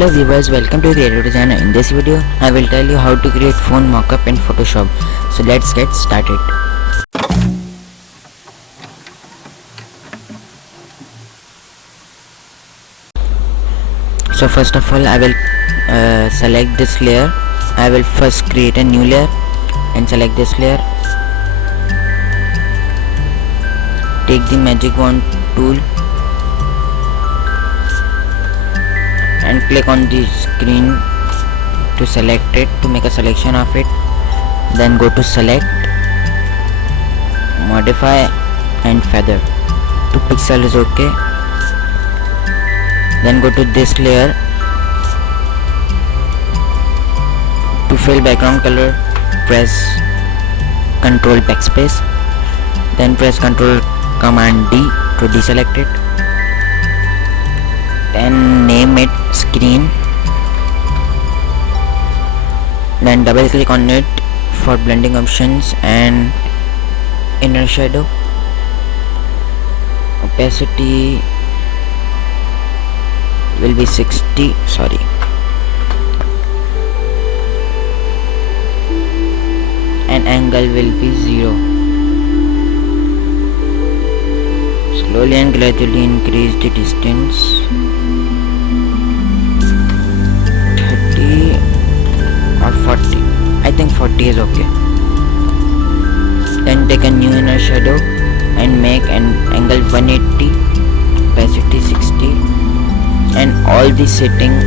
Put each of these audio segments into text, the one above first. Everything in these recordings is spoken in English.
Hello viewers, welcome to Creative Designer. In this video, I will tell you how to create phone mockup in Photoshop. So let's get started. So first of all, I will select this layer. I will first create a new layer and select this layer. Take the magic wand tool and click on the screen to select it, to make a selection of it. Then go to select, modify and feather. 2 pixel is okay. Then go to this layer. To fill background color, press Ctrl backspace. Then press Ctrl Command D to deselect it. Then name it screen. Then double click on it for blending options and inner shadow. Opacity will be 60, and angle will be 0. Slowly and gradually increase the distance. 30 or 40. I think 40 is okay. Then take a new inner shadow and make an angle 180, opacity 60, and all the settings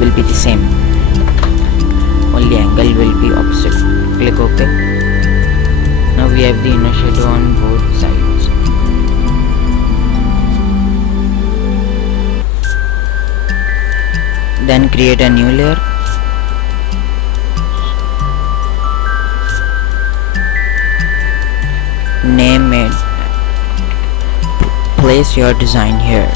will be the same. Only angle will be opposite. Click OK. Now we have the inner shadow on both sides. Then create a new layer. Name it. Place your design here.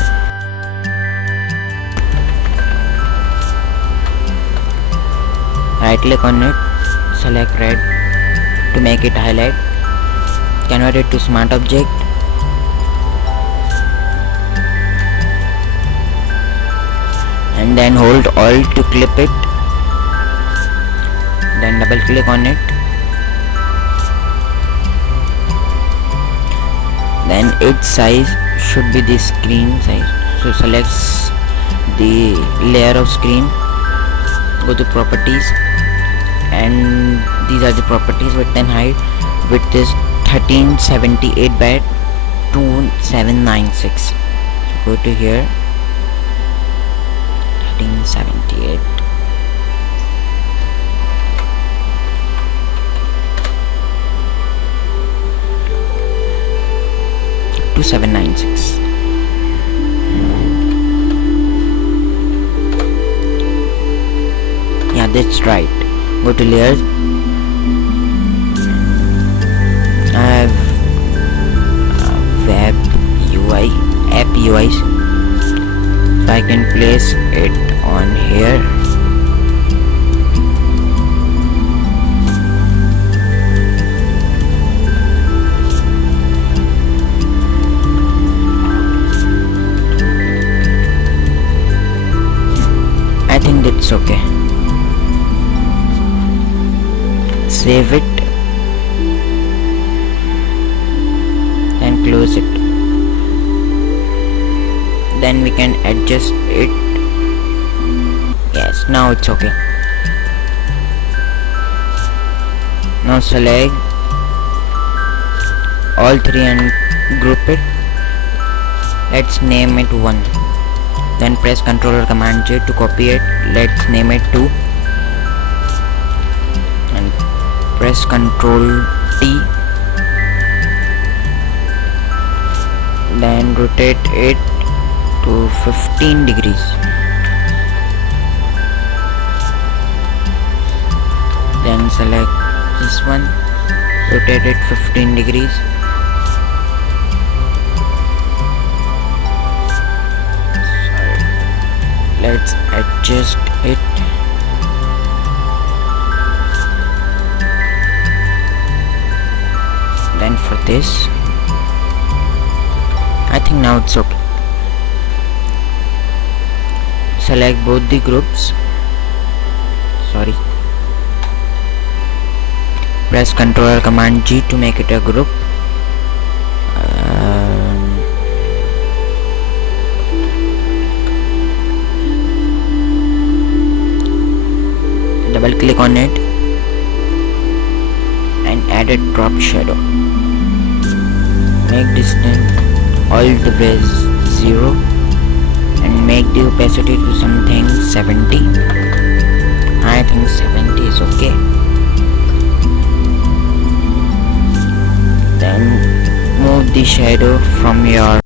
Right click on it, select red to make it highlight. Convert it to smart object. And then hold Alt to clip it. Then double click on it. Then its size should be the screen size. So select the layer of screen. Go to properties, and these are the properties: width and height. Width is 1378 by 2796. So go to here. 1378. To 796. Yeah, that's right. Go to layers. I have web UI, app UIs. So I can place it on here. I think that's okay. Save it and close it. Then we can adjust it. Yes, now it's okay. Now select all three and group it. Let's name it 1. Then press Ctrl or Command J to copy it. Let's name it 2. And press Ctrl T. Then rotate it to 15 degrees. Then select this one, rotate it 15 degrees. Let's adjust it. Then for this, I think now it's okay. select both the groups. Press Ctrl Command G to make it a group. Double click on it and add a drop shadow. Make distance all the way 0 and make the opacity to something 70. I think 70 is okay. Then move the shadow from your